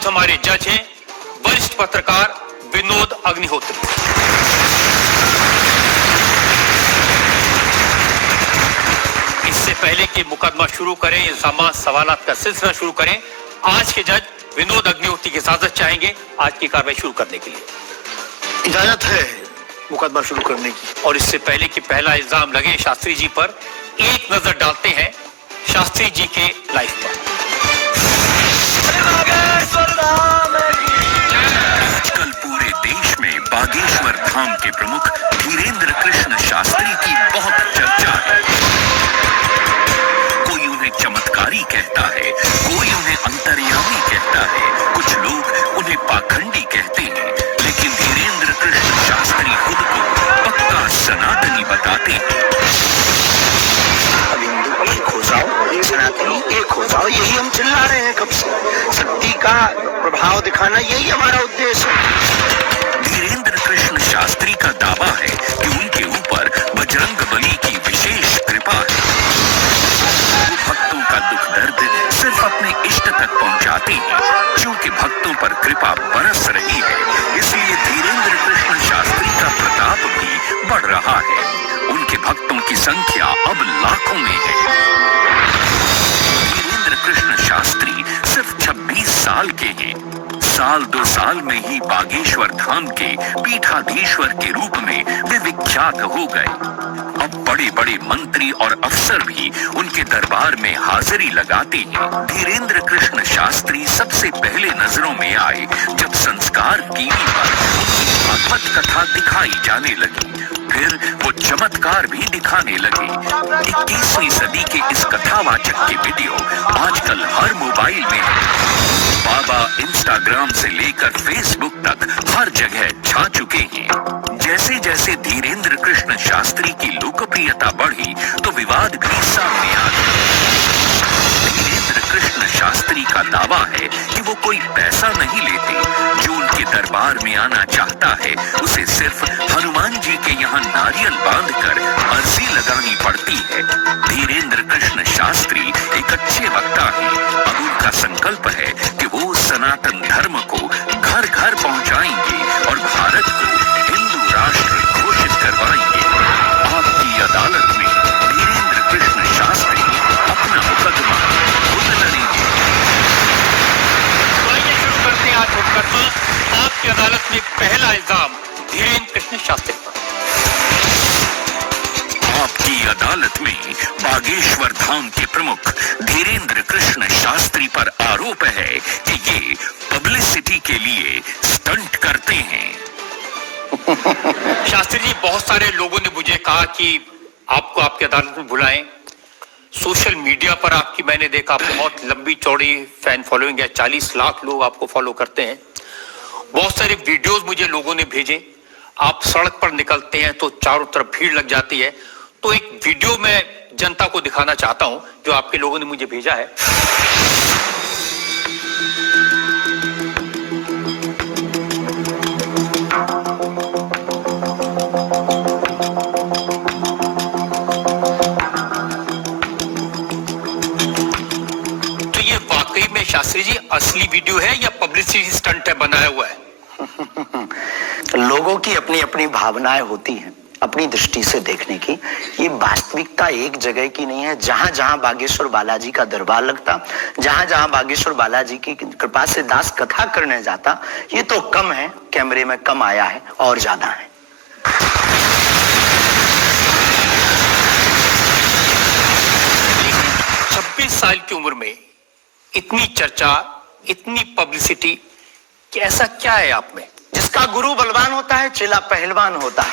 आज हमारे जज हैं वरिष्ठ पत्रकार विनोद अग्निहोत्री। इससे पहले कि मुकदमा शुरू करें, इल्जामात सवालात का सिलसिला शुरू करें, आज के जज विनोद अग्निहोत्री की इजाजत चाहेंगे आज की कार्रवाई शुरू करने के लिए। इजाजत है मुकदमा शुरू करने की। और इससे पहले कि पहला इल्जाम लगे शास्त्री जी पर, एक नजर डालते हैं शास्त्री जी के लाइफ पर। आजकल पूरे देश में बागेश्वर धाम के प्रमुख धीरेंद्र कृष्ण शास्त्री की बहुत चर्चा है। कोई उन्हें चमत्कारी कहता है, कोई उन्हें अंतर्यामी कहता है, कुछ लोग उन्हें पाखंडी कहते हैं, लेकिन धीरेंद्र कृष्ण शास्त्री खुद को पक्का सनातनी बताते हैं। अब हिंदू एक हो जाओ, सनातनी एक हो जाओ, यही हम चिल्ला रहे हैं कब से। शक्ति का प्रभाव दिखाना यही हमारा उद्देश्य है। धीरेंद्र कृष्ण शास्त्री का दावा है कि उनके ऊपर बजरंगबली की विशेष कृपा है। वो भक्तों का दुख दर्द सिर्फ अपने इष्ट तक पहुंचाते हैं। क्योंकि भक्तों पर कृपा बरस रही है, इसलिए धीरेंद्र कृष्ण शास्त्री का प्रताप भी बढ़ रहा है। उनके भक्तों की संख्या अब लाखों में है। धीरेंद्र कृष्ण शास्त्री सिर्फ 26 साल के हैं। साल 2 साल में ही बागेश्वर धाम के पीठाधीश्वर के रूप में वे विख्यात हो गए। अब बड़े बड़े मंत्री और अफसर भी उनके दरबार में हाजिरी लगाते हैं। धीरेंद्र कृष्ण शास्त्री सबसे पहले नजरों में आए जब संस्कार टीवी पर भागवत कथा दिखाई जाने लगी। फिर वो चमत्कार भी दिखाने लगे। 21वीं सदी के इस कथावाचक के वीडियो आजकल हर मोबाइल में है। बाबा इंस्टाग्राम से लेकर फेसबुक तक हर जगह छा चुके हैं। जैसे जैसे धीरेंद्र कृष्ण शास्त्री की लोकप्रियता बढ़ी तो विवाद भी सामने आ गए। धीरेंद्र कृष्ण शास्त्री का दावा है कि वो कोई पैसा नहीं लेते। जो उनके दरबार में आना चाहता है उसे सिर्फ हनुमान जी के यहाँ नारियल बांधकर अर्जी लगानी पड़ती है। धीरेंद्र कृष्ण शास्त्री एक अच्छे वक्ता हैं। अब उनका संकल्प है कि वो सनातन धर्म को घर घर पहुंचाएंगे और भारत को हिंदू राष्ट्र घोषित करवाएंगे। आपकी अदालत में धीरेंद्र कृष्ण शास्त्री अपना मुकदमा खुद लड़ेंगे। शुरू करते हैं आज मुकदमा। आपकी अदालत में पहला इल्जाम धीरेंद्र कृष्ण शास्त्री पर। आपकी अदालत में बागेश्वर धाम के प्रमुख धीरेंद्र कृष्ण शास्त्री पर आरोप है कि ये पब्लिसिटी के लिए स्टंट करते हैं। शास्त्री जी, बहुत सारे लोगों ने मुझे कहा कि आपको आपकी अदालत में बुलाएं। सोशल मीडिया पर आपकी मैंने देखा बहुत लंबी चौड़ी फैन फॉलोइंग है, 40 लाख लोग आपको फॉलो करते हैं। बहुत सारे वीडियोस मुझे लोगों ने भेजे। आप सड़क पर निकलते हैं तो चारों तरफ भीड़ लग जाती है। तो एक वीडियो मैं जनता को दिखाना चाहता हूं जो आपके लोगों ने मुझे भेजा है। तो ये वाकई में शास्त्री जी असली वीडियो है या पब्लिसिटी स्टंट है, बनाया हुआ है? लोगों की अपनी अपनी भावनाएं होती हैं, अपनी दृष्टि से देखने की। ये वास्तविकता एक जगह की नहीं है। जहां जहां बागेश्वर बालाजी का दरबार लगता, जहां जहां बागेश्वर बालाजी की कृपा से दास कथा करने जाता, ये तो कम है, कैमरे में कम आया है और ज्यादा है। 26 साल की उम्र में इतनी चर्चा, इतनी पब्लिसिटी, कैसा क्या है आप में? जिसका गुरु बलवान होता है, चेला पहलवान होता है।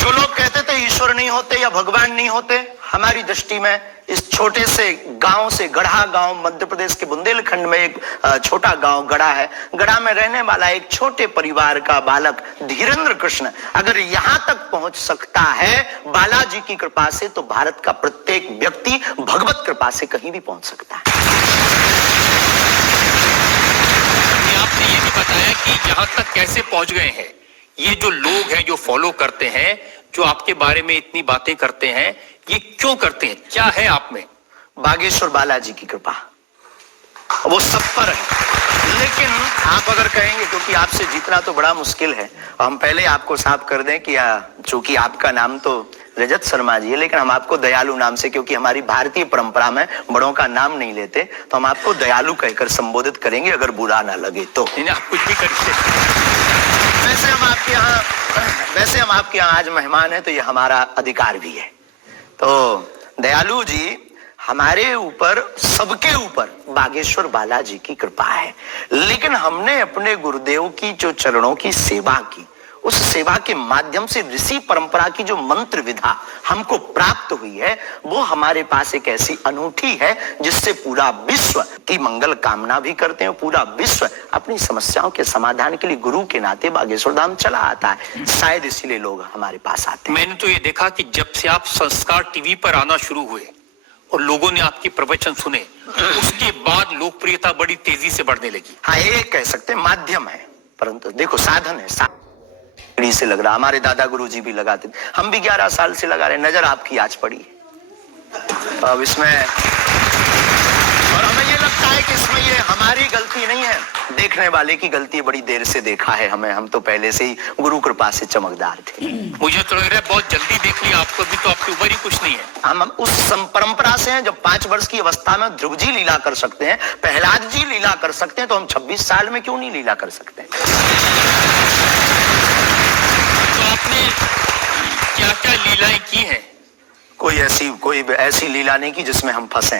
जो लोग कहते थे ईश्वर नहीं होते या भगवान नहीं होते, हमारी दृष्टि में इस छोटे से गांव से, गढ़ा गांव मध्य प्रदेश के बुंदेलखंड में एक छोटा गांव गढ़ा है। गढ़ा में रहने वाला एक छोटे परिवार का बालक धीरेंद्र कृष्ण अगर यहां तक पहुंच सकता है बालाजी की कृपा से, तो भारत का प्रत्येक व्यक्ति भगवत कृपा से कहीं भी पहुंच सकता है। आपने ये भी बताया कि यहां तक कैसे पहुंच गए हैं। ये जो लोग हैं, जो फॉलो करते हैं, जो आपके बारे में इतनी बातें करते हैं, ये क्यों करते हैं? क्या है आप में? बागेश्वर बालाजी की कृपा, वो सब पर है। लेकिन आप अगर कहेंगे, क्योंकि आपसे जीतना तो बड़ा मुश्किल है, हम पहले आपको साफ कर दें कि चूंकि आपका नाम तो रजत शर्मा जी है, लेकिन हम आपको दयालु नाम से, क्योंकि हमारी भारतीय परंपरा में बड़ों का नाम नहीं लेते, तो हम आपको दयालु कहकर संबोधित करेंगे, अगर बुरा ना लगे तो। आप कुछ भी करिए। वैसे हम आपके यहाँ आज मेहमान हैं, तो ये हमारा अधिकार भी है। तो दयालु जी, हमारे ऊपर, सबके ऊपर बागेश्वर बालाजी की कृपा है, लेकिन हमने अपने गुरुदेव की जो चरणों की सेवा की, उस सेवा के माध्यम से ऋषि परंपरा की जो मंत्र विधा हमको प्राप्त हुई है, वो हमारे पास एक ऐसी अनूठी है जिससे पूरा विश्व की मंगल कामना भी करते हैं। पूरा विश्व अपनी समस्याओं के समाधान के लिए गुरु के नाते बागेश्वर धाम चला आता है। शायद इसीलिए लोग हमारे पास आते हैं। मैंने तो ये देखा कि जब से आप संस्कार टीवी पर आना शुरू हुए और लोगों ने आपकी प्रवचन सुने, उसके बाद लोकप्रियता बड़ी तेजी से बढ़ने लगी। हाँ, ये कह सकते हैं माध्यम है, परंतु देखो साधन है। से लग रहा, हमारे दादा गुरु जी भी लगाते थे, हम भी 11 साल से लगा रहे। नजर आपकी आज पड़ी अब इसमें, और हमें ये लगता है कि इसमें ये हमारी गलती नहीं है, देखने वाले की गलती। बड़ी देर से देखा है हमें, हम तो पहले से ही गुरु कृपा से चमकदार थे। मुझे तो लग रहा है बहुत जल्दी देख लिया आपको, भी तो आपकी उम्र ही कुछ नहीं है। हम उस परंपरा से हैं, जब 5 वर्ष की अवस्था में ध्रुव जी लीला कर सकते हैं, प्रहलाद जी लीला कर सकते हैं, तो हम 26 साल में क्यों नहीं लीला कर सकते? तो आपने क्या क्या लीलाएं की हैं? कोई ऐसी लीला नहीं की जिसमें हम फंसे,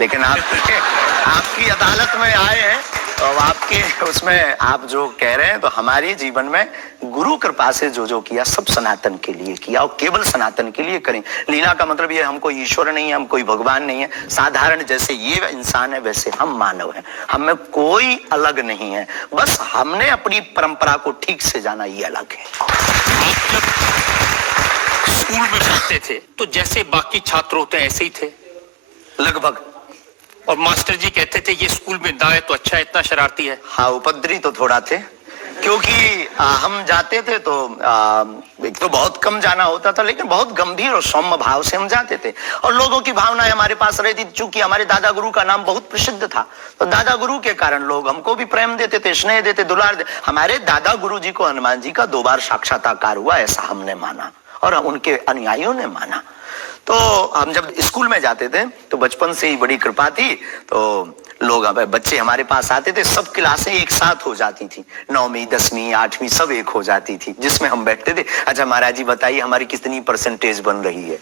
लेकिन आपकी अदालत में आए हैं, और आपके उसमें आप जो कह रहे हैं, तो हमारे जीवन में गुरु कृपा से जो किया, सब सनातन के लिए किया, और केवल सनातन के लिए करें। लीला का मतलब ये, हम कोई ईश्वर नहीं है, हम कोई भगवान नहीं है। साधारण जैसे ये इंसान है, वैसे हम मानव हैं, हमें कोई अलग नहीं है, बस हमने अपनी परंपरा को ठीक से जाना, ये अलग है। आप जब स्कूल में पढ़ते थे तो जैसे बाकी छात्र होते हैं ऐसे ही थे लगभग, और मास्टर जी कहते थे ये स्कूल में ना है तो अच्छा, इतना शरारती है। हाँ, उपद्रवी तो थोड़ा थे, क्योंकि हम जाते थे तो एक तो बहुत कम जाना होता था, लेकिन बहुत गंभीर और सौम्य भाव से हम जाते थे, और लोगों की भावनाएं हमारे पास रहती थी। चूंकि हमारे दादा गुरु का नाम बहुत प्रसिद्ध था, तो दादा गुरु के कारण लोग हमको भी प्रेम देते थे, स्नेह देते, दुलार देते। हमारे दादा गुरु जी को हनुमान जी का 2 बार साक्षात्कार हुआ, ऐसा हमने माना और उनके अनुयायियों ने माना। तो हम जब स्कूल में जाते थे, तो बचपन से ही बड़ी कृपा थी, तो लोग बच्चे हमारे पास आते थे, सब क्लासें एक साथ हो जाती थी, 9वीं 10वीं 8वीं सब एक हो जाती थी, जिसमें हम बैठते थे। अच्छा महाराज जी बताइए हमारी कितनी परसेंटेज बन रही है?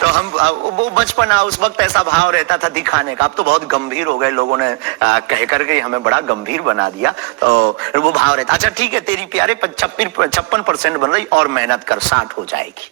तो हम, वो बचपना, उस वक्त ऐसा भाव रहता था दिखाने का। अब तो बहुत गंभीर हो गए, लोगों ने कह करके हमें बड़ा गंभीर बना दिया, तो वो भाव रहता, अच्छा ठीक है तेरी प्यारे 56% बन रही, और मेहनत कर 60 हो जाएगी।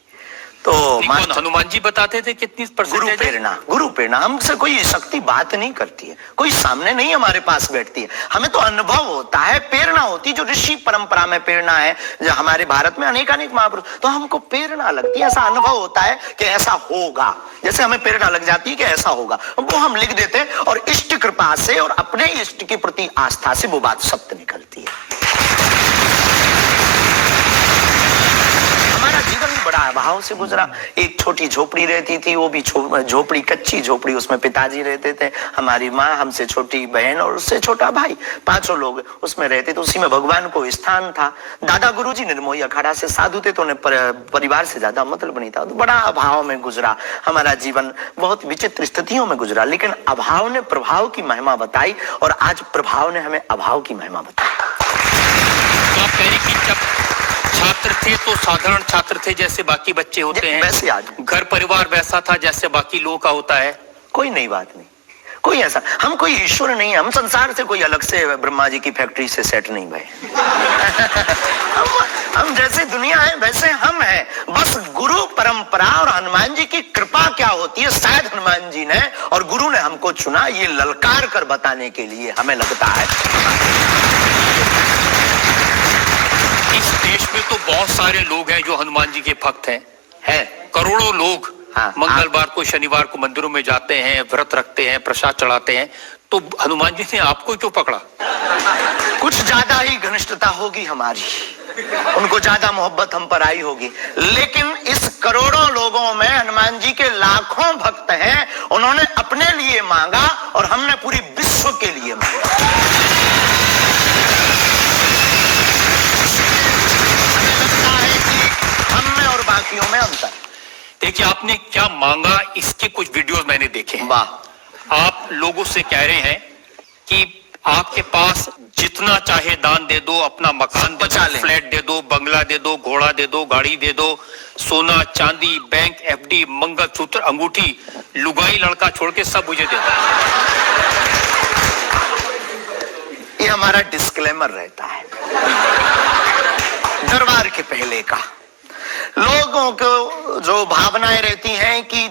तो हनुमान जी बताते थे कितनी परसेंटेज? गुरु प्रेरणा हमसे कोई शक्ति बात नहीं करती है, कोई सामने नहीं हमारे पास बैठती है, हमें तो अनुभव होता है, प्रेरणा होती है, जो ऋषि परंपरा में प्रेरणा है। जो हमारे भारत में अनेकानेक महापुरुष, तो हमको प्रेरणा लगती है, ऐसा अनुभव होता है कि ऐसा होगा, जैसे हमें प्रेरणा लग जाती है कि ऐसा होगा, वो हम लिख देते हैं, और इष्ट कृपा से और अपने इष्ट के प्रति आस्था से वो बात सत्य निकलती है। जीवन भी बड़ा अभाव से गुजरा। एक छोटी झोपड़ी रहती थी, वो भी झोपड़ी, कच्ची झोपड़ी, उसमें पिताजी रहते थे, हमारी माँ, हमसे छोटी बहन और उससे छोटा भाई, 5 लोग उसमें रहते थे। उसी में भगवान को स्थान था। दादा गुरुजी निर्मोही अखाड़ा से साधु थे, तो उन्हें परिवार से ज्यादा मतलब नहीं था, तो बड़ा अभाव में गुजरा हमारा जीवन, बहुत विचित्र स्थितियों में गुजरा। लेकिन अभाव ने प्रभाव की महिमा बताई, और आज प्रभाव ने हमें अभाव की महिमा बताई। तो आप कह रहे कि जब छात्र थे तो साधारण छात्र थे, जैसे बाकी बच्चे होते हैं, वैसे आज घर परिवार वैसा था जैसे बाकी लोगों का होता है। कोई नई बात नहीं, कोई ऐसा, हम कोई ईश्वर नहीं है, हम संसार से कोई अलग से ब्रह्मा जी की फैक्ट्री से सेट नहीं भाई। हम जैसे दुनिया है वैसे हम हैं, बस गुरु परंपरा और हनुमान जी की कृपा क्या होती है, शायद हनुमान जी ने और गुरु ने हमको चुना, ये ललकार कर बताने के लिए हमें लगता है। इस देश में तो बहुत सारे लोग हैं जो हनुमान जी के भक्त हैं, करोड़ों लोग। हाँ, मंगलवार को, शनिवार को मंदिरों में जाते हैं, व्रत रखते हैं, प्रसाद चढ़ाते हैं, तो हनुमान जी ने आपको क्यों पकड़ा? कुछ ज्यादा ही घनिष्ठता होगी हमारी, उनको ज्यादा मोहब्बत हम पर आई होगी। लेकिन इस करोड़ों लोगों में हनुमान जी के लाखों भक्त हैं, उन्होंने अपने लिए मांगा और हमने पूरी विश्व के लिए मांगा। हमें लगता है कि हम में और बाकियों में अंतर। देखिए, आपने क्या मांगा, इसके कुछ वीडियोस मैंने देखे हैं। वाह। आप लोगों से कह रहे हैं कि आपके पास जितना चाहे दान दे दो, अपना मकान दे दो, फ्लैट दे दो, बंगला दे दो, घोड़ा दे दो, गाड़ी दे दो, सोना चांदी, बैंक एफडी, मंगलसूत्र, अंगूठी, लुगाई लड़का छोड़ के सब मुझे दे दो। ये हमारा डिस्क्लेमर रहता है दरबार के पहले का। लोगों को जो भावनाएं रहती हैं कि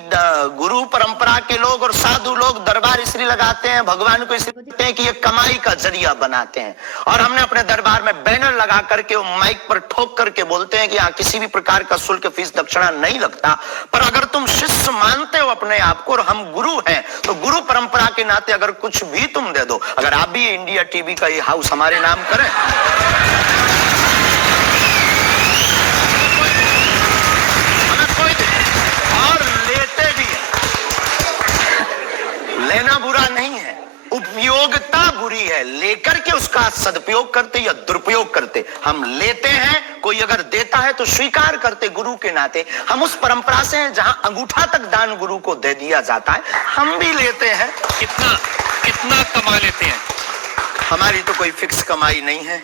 गुरु परंपरा के लोग और साधु लोग दरबार इसलिए लगाते हैं, भगवान को इसलिए कहते हैं कि ये कमाई का जरिया बनाते हैं। और हमने अपने दरबार में बैनर लगा करके, माइक पर ठोक करके बोलते हैं कि यहाँ किसी भी प्रकार का शुल्क, फीस, दक्षिणा नहीं लगता। पर अगर तुम शिष्य मानते हो अपने आप को और हम गुरु हैं, तो गुरु परंपरा के नाते अगर कुछ भी तुम दे दो, अगर आप भी इंडिया टीवी का ये हाउस हमारे नाम करें, लेना बुरा नहीं है, उपयोगिता बुरी है। लेकर के उसका सदुपयोग करते या दुरुपयोग करते। हम लेते हैं, कोई अगर देता है तो स्वीकार करते गुरु के नाते। हम उस परंपरा से हैं जहां अंगूठा तक दान गुरु को दे दिया जाता है, हम भी लेते हैं। कितना कमा लेते हैं? हमारी तो कोई फिक्स कमाई नहीं है,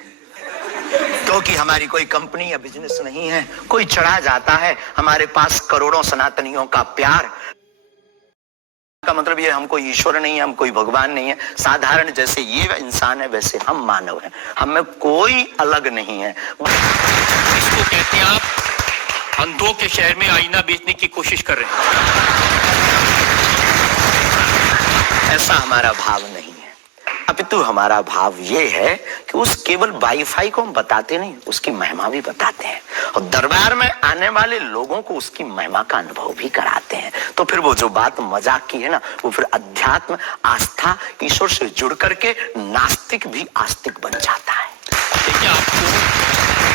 क्योंकि हमारी कोई कंपनी या बिजनेस नहीं है। कोई चढ़ा जाता है, हमारे पास करोड़ों सनातनियों का प्यार का मतलब ये हम कोई ईश्वर नहीं है, हम कोई भगवान नहीं है। साधारण जैसे ये इंसान है वैसे हम मानव हैं, हमें कोई अलग नहीं है। इसको कहते हैं आप अंधों के शहर में आईना बेचने की कोशिश कर रहे हैं। ऐसा हमारा भाव नहीं है, अपितु हमारा भाव ये है कि उस केवल वाईफाई को हम बताते नहीं, उसकी महिमा भी बताते हैं और दरबार में आने वाले लोगों को उसकी महिमा का अनुभव भी कराते हैं। तो फिर वो जो बात मजाक की है ना, वो फिर अध्यात्म, आस्था, ईश्वर से जुड़ करके नास्तिक भी आस्तिक बन जाता है। देखिए, आपको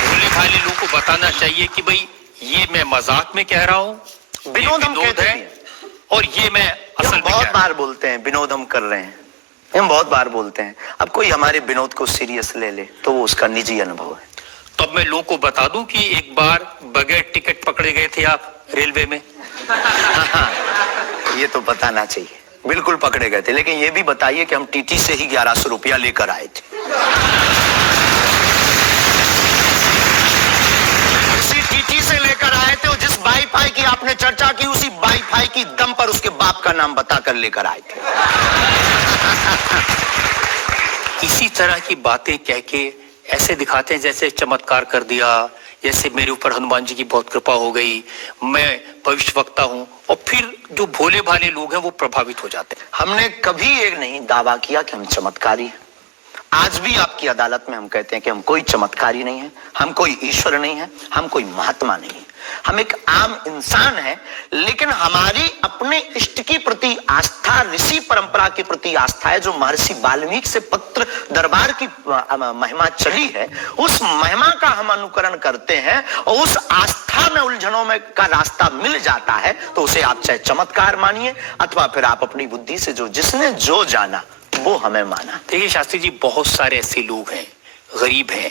भोले भाले लोगों को बताना चाहिए कि भाई ये मैं मजाक में कह रहा हूँ, विनोद हम कहते हैं, और ये मैं असल में बहुत बार बोलते हैं विनोद हम कर रहे हैं, हम बहुत बार बोलते हैं। अब कोई हमारे विनोद को सीरियस ले ले तो वो उसका निजी अनुभव है। तो अब मैं लोगों को बता दूं कि एक बार बगैर टिकट पकड़े गए थे आप रेलवे में। ये तो बताना चाहिए, बिल्कुल पकड़े गए थे, लेकिन ये भी बताइए कि हम टीटी से ही 1100 रुपया लेकर आए थे। उसी टीटी से लेकर आए थे, जिस वाईफाई की आपने चर्चा की, उसी वाईफाई की दम पर उसके बाप का नाम बताकर लेकर आए थे। इसी तरह की बातें कह के ऐसे दिखाते हैं जैसे चमत्कार कर दिया, जैसे मेरे ऊपर हनुमान जी की बहुत कृपा हो गई, मैं भविष्यवक्ता हूं, और फिर जो भोले भाले लोग हैं वो प्रभावित हो जाते हैं। हमने कभी एक नहीं दावा किया कि हम चमत्कारी हैं। आज भी आपकी अदालत में हम कहते हैं कि हम कोई चमत्कारी नहीं है, हम कोई ईश्वर नहीं है, हम कोई महात्मा नहीं है, हम एक आम इंसान हैं। लेकिन हमारी अपने इष्ट की प्रति आस्था, ऋषि परंपरा के प्रति आस्था है, जो महर्षि वाल्मीकि से पत्र दरबार की महिमा चली है, उस महिमा का हम अनुकरण करते हैं और उस आस्था में उलझनों में का रास्ता मिल जाता है, तो उसे आप चाहे चमत्कार मानिए अथवा फिर आप अपनी बुद्धि से जो जिसने जो जाना वो हमें माना। देखिए शास्त्री जी, बहुत सारे ऐसे लोग हैं, गरीब हैं,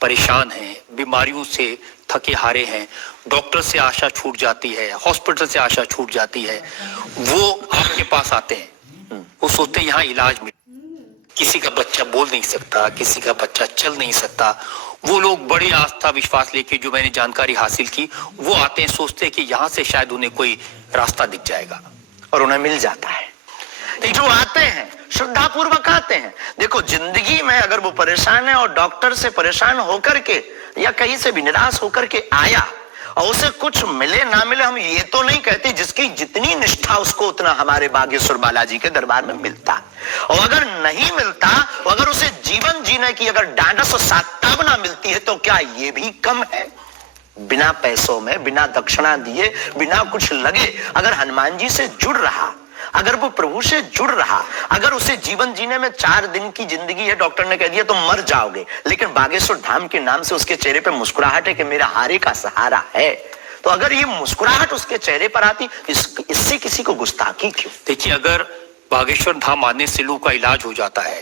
परेशान हैं, बीमारियों से थके हारे हैं, डॉक्टर से आशा छूट जाती है, हॉस्पिटल से आशा छूट जाती है, वो आपके पास आते हैं, वो सोचते हैं यहाँ इलाज मिले। किसी का बच्चा बोल नहीं सकता, किसी का बच्चा चल नहीं सकता, वो लोग बड़ी आस्था विश्वास लेके, जो मैंने जानकारी हासिल की, वो आते हैं, सोचते हैं कि यहाँ से शायद उन्हें कोई रास्ता दिख जाएगा, और उन्हें मिल जाता है। जो आते हैं श्रद्धा पूर्वक आते हैं। देखो, जिंदगी में अगर वो परेशान है और डॉक्टर से परेशान होकर के या कहीं से भी निराश होकर के आया और उसे कुछ मिले ना मिले, हम ये तो नहीं कहते, जिसकी जितनी निष्ठा उसको उतना हमारे बागेश्वर बालाजी के दरबार में मिलता। और अगर नहीं मिलता, अगर उसे जीवन जीने की अगर डांडस और सात्वना मिलती है, तो क्या ये भी कम है? बिना पैसों में, बिना दक्षिणा दिए, बिना कुछ लगे अगर हनुमान जी से जुड़ रहा, अगर वो प्रभु से जुड़ रहा, अगर उसे जीवन जीने में 4 दिन की जिंदगी है, डॉक्टर ने कह दिया तो मर जाओगे, लेकिन बागेश्वर धाम के नाम से उसके चेहरे पे मुस्कुराहट है कि मेरा हारे का सहारा है, तो अगर ये मुस्कुराहट उसके चेहरे पर आती, इससे किसी को गुस्ताखी क्यों? देखिए, अगर बागेश्वर धाम आने से लोगों का इलाज हो जाता है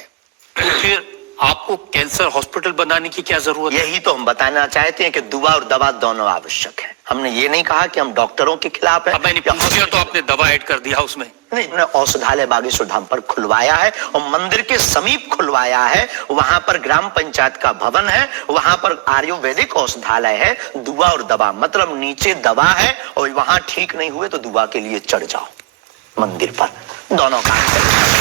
तो फिर आपको कैंसर हॉस्पिटल बनाने की क्या जरूरत है? यही तो हम बताना चाहते हैं कि दुआ और दवा दोनों आवश्यक है। हमने ये नहीं कहा कि हम डॉक्टरों के खिलाफ हैं। अब मैंने पूछ लिया तो आपने दवा ऐड कर दिया उसमें। नहीं, हमने औषधालय बागेश्वर धाम पर खुलवाया है और मंदिर के समीप खुलवाया है। वहां पर ग्राम पंचायत का भवन है, वहां पर आयुर्वेदिक औषधालय है। दुआ और दवा मतलब नीचे दवा है और वहां ठीक नहीं हुए तो दुआ के लिए चढ़ जाओ मंदिर पर, दोनों काम करें।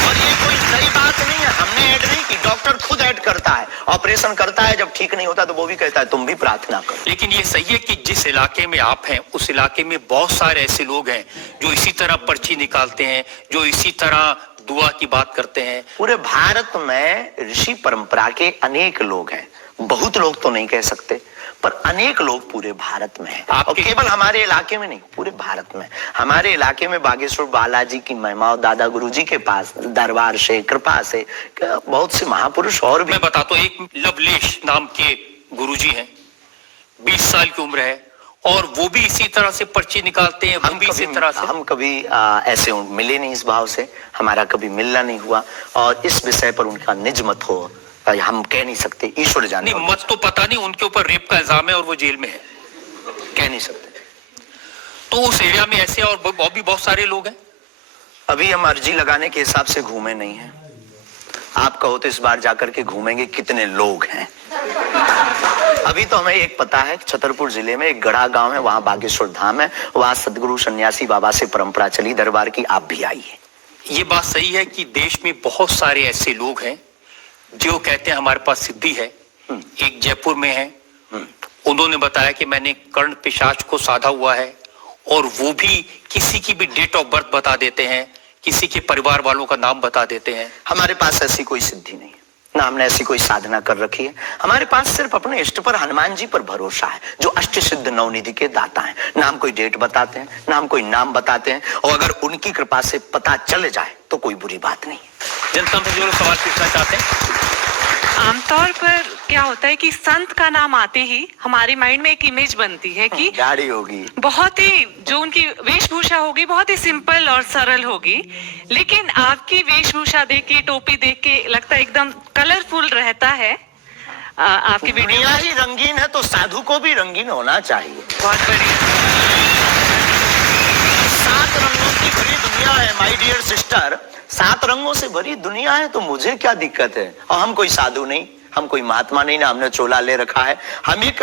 और ये कोई नई बात नहीं है, हमने ऐड नहीं की, डॉक्टर खुद ऐड करता है। ऑपरेशन करता है, जब ठीक नहीं होता तो वो भी कहता है तुम भी प्रार्थना करो। लेकिन ये सही है कि जिस इलाके में आप हैं उस इलाके में बहुत सारे ऐसे लोग हैं जो इसी तरह पर्ची निकालते हैं, जो इसी तरह दुआ की बात करते हैं। पूरे भारत में ऋषि परंपरा के अनेक लोग हैं, बहुत लोग तो नहीं कह सकते पर अनेक लोग पूरे भारत में हैं। और केवल हमारे इलाके में नहीं, पूरे भारत में। हमारे इलाके में बागेश्वर बालाजी की महिमा और दादा गुरुजी के पास दरबार से, कृपा से बहुत से महापुरुष और भी। मैं बताता हूँ, एक लवलेश नाम के गुरुजी हैं, 20 साल की उम्र है और वो भी इसी तरह से पर्ची निकालते हैं। हम भी इसी तरह से, हम कभी ऐसे मिले नहीं, इस भाव से हमारा कभी मिलना नहीं हुआ और इस विषय पर उनका निज मत हो हम कह नहीं सकते, ईश्वर जाने। नहीं, मत तो पता नहीं, उनके ऊपर रेप का इल्जाम है और वो जेल में है, कह नहीं सकते। तो उस एरिया में ऐसे और भी बहुत सारे लोग हैं। अभी हम अर्जी लगाने के हिसाब से घूमे नहीं हैं। आप कहो तो इस बार जाकर के घूमेंगे कितने लोग हैं। अभी तो हमें एक पता है, छतरपुर जिले में एक गढ़ा गांव है, वहां बागेश्वर धाम है, वहां सदगुरु सन्यासी बाबा से परंपरा चली दरबार की, आप भी आई है। ये बात सही है कि देश में बहुत सारे ऐसे लोग हैं जो कहते हैं हमारे पास सिद्धि है। एक जयपुर में है, उन्होंने बताया कि मैंने कर्ण पिशाच को साधा हुआ है और वो भी किसी की भी डेट ऑफ बर्थ बता देते हैं, किसी के परिवार वालों का नाम बता देते हैं। हमारे पास ऐसी कोई सिद्धि नहीं है, ना हमने ऐसी कोई साधना कर रखी है। हमारे पास सिर्फ अपने इष्ट पर, हनुमान जी पर भरोसा है, जो अष्ट सिद्ध नवनिधि के दाता हैं। ना हम कोई डेट बताते हैं, ना हम कोई नाम बताते हैं, और अगर उनकी कृपा से पता चल जाए तो कोई बुरी बात नहीं है। जनता से जो लोग सवाल पूछना चाहते हैं, आमतौर पर क्या होता है कि संत का नाम आते ही हमारे माइंड में एक इमेज बनती है कि गाड़ी होगी, बहुत ही जो उनकी वेशभूषा होगी बहुत ही सिंपल और सरल होगी, लेकिन आपकी वेशभूषा देख के, टोपी देख के लगता है एकदम कलरफुल रहता है। आपकी दुनिया ही रंगीन है तो साधु को भी रंगीन होना चाहिए। बहुत बढ़िया। 7 रंगों की भरी दुनिया है माय डियर सिस्टर, 7 रंगों से भरी दुनिया है, तो मुझे क्या दिक्कत है? और हम कोई साधु नहीं, हम कोई महात्मा नहीं, ना हमने चोला ले रखा है। हम एक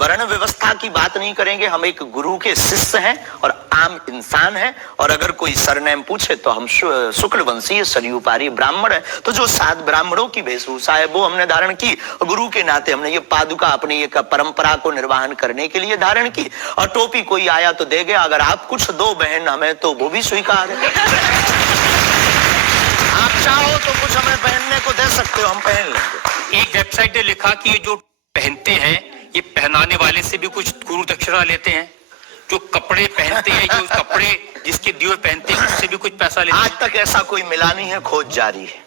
वर्ण व्यवस्था की बात नहीं करेंगे, हम एक गुरु के शिष्य हैं और आम इंसान हैं। और अगर कोई सरनेम पूछे तो हम शुक्ल वंशीय सरयू पारी ब्राह्मण है। तो जो 7 ब्राह्मणों की वेशभूषा है वो हमने धारण की, गुरु के नाते हमने ये पादुका अपनी एक परंपरा को निर्वहन करने के लिए धारण की। और टोपी कोई आया तो दे गया, अगर आप कुछ दो बहन हमें तो वो भी स्वीकार है। आप चाहो तो कुछ हमें पहनने को दे सकते हो, हम पहन लेंगे। एक वेबसाइट ने लिखा कि ये जो पहनते हैं ये पहनाने वाले से भी कुछ गुरु दक्षिणा लेते हैं, जो कपड़े पहनते हैं, जो कपड़े जिसके दिए पहनते हैं उससे भी कुछ पैसा लेते हैं। आज तक ऐसा कोई मिला नहीं है, खोज जारी है।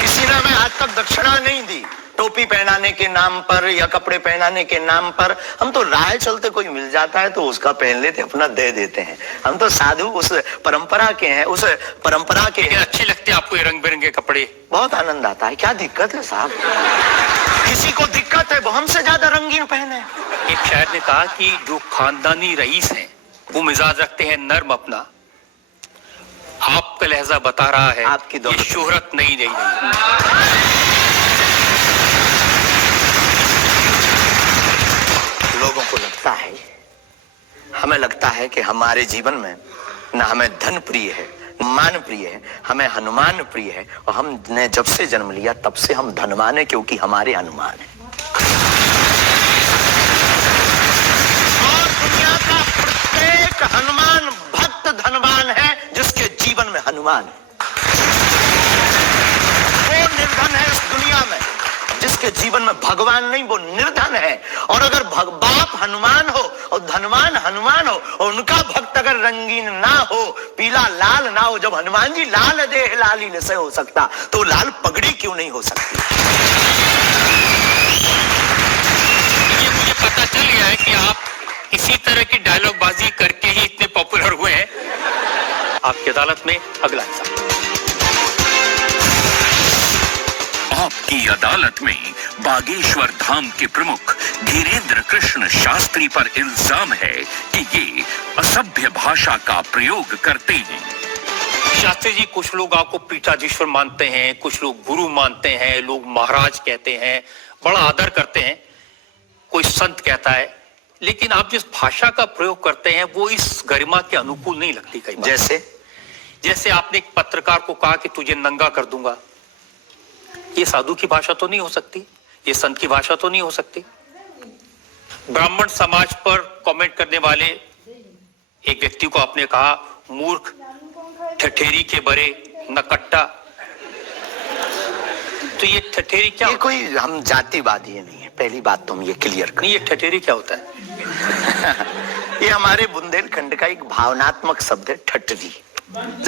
किसी ने हमें आज तक दक्षिणा नहीं दी टोपी पहनाने के नाम पर या कपड़े पहनाने के नाम पर। हम तो राह चलते कोई मिल जाता है तो उसका पहन लेते, अपना दे देते हैं। हम तो साधु उस परंपरा के हैं, उस परंपरा के हैं। अच्छे लगते हैं आपको ये रंग बिरंगे कपड़े? बहुत आनंद आता है। क्या दिक्कत है साहब? किसी को दिक्कत है वो हमसे ज्यादा रंगीन पहने। एक शायर ने कहा कि जो खानदानी रईस हैं वो मिजाज रखते हैं नर्म अपना, आपका लहजा बता रहा है आपकी ये शोहरत नहीं रही। लोगों को लगता है, हमें लगता है कि हमारे जीवन में न हमें धन प्रिय है, मान प्रिय है, हमें हनुमान प्रिय है। और हमने जब से जन्म लिया तब से हम धनवान है, क्योंकि हमारे हनुमान है। और दुनिया का प्रत्येक हनुमान भक्त धनवान है जिसके जीवन में हनुमान है। वो निर्धन है इस दुनिया में जिसके जीवन में भगवान नहीं, वो निर्धन है। और अगर बाप हनुमान हो और धनवान हनुमान हो और उनका भक्त अगर रंगीन ना हो, पीला लाल ना हो, जब हनुमान जी लाल देह लालीन से हो सकता तो लाल पगड़ी क्यों नहीं हो सकती? ये मुझे पता पता चल गया है कि आप इसी तरह की डायलॉग बाजी करके ही इतने पॉपुलर हुए हैं। आपकी अदालत में अगला हिस्सा। आपकी अदालत में बागेश्वर धाम के प्रमुख धीरेन्द्र कृष्ण शास्त्री पर इल्जाम है कि ये असभ्य भाषा का प्रयोग करते हैं। शास्त्री जी, कुछ लोग आपको पीठाधीश्वर मानते हैं, कुछ लोग गुरु मानते हैं, लोग महाराज कहते हैं, बड़ा आदर करते हैं, कोई संत कहता है, लेकिन आप जिस भाषा का प्रयोग करते हैं वो इस गरिमा के अनुकूल नहीं लगती कई बार। जैसे आपने एक पत्रकार को कहा कि तुझे नंगा कर दूंगा, ये साधु की भाषा तो नहीं हो सकती, ये संत की भाषा तो नहीं हो सकती। ब्राह्मण समाज पर कमेंट करने वाले एक व्यक्ति को आपने कहा मूर्ख, ठठेरी के बरे, नकट्टा। तो ये ठठेरी क्या? ये कोई हम जातिवादी नहीं है, पहली बात तुम ये क्लियर कर। नहीं, ये ठठेरी क्या होता है? ये हमारे बुंदेलखंड का एक भावनात्मक शब्द है, ठठरी।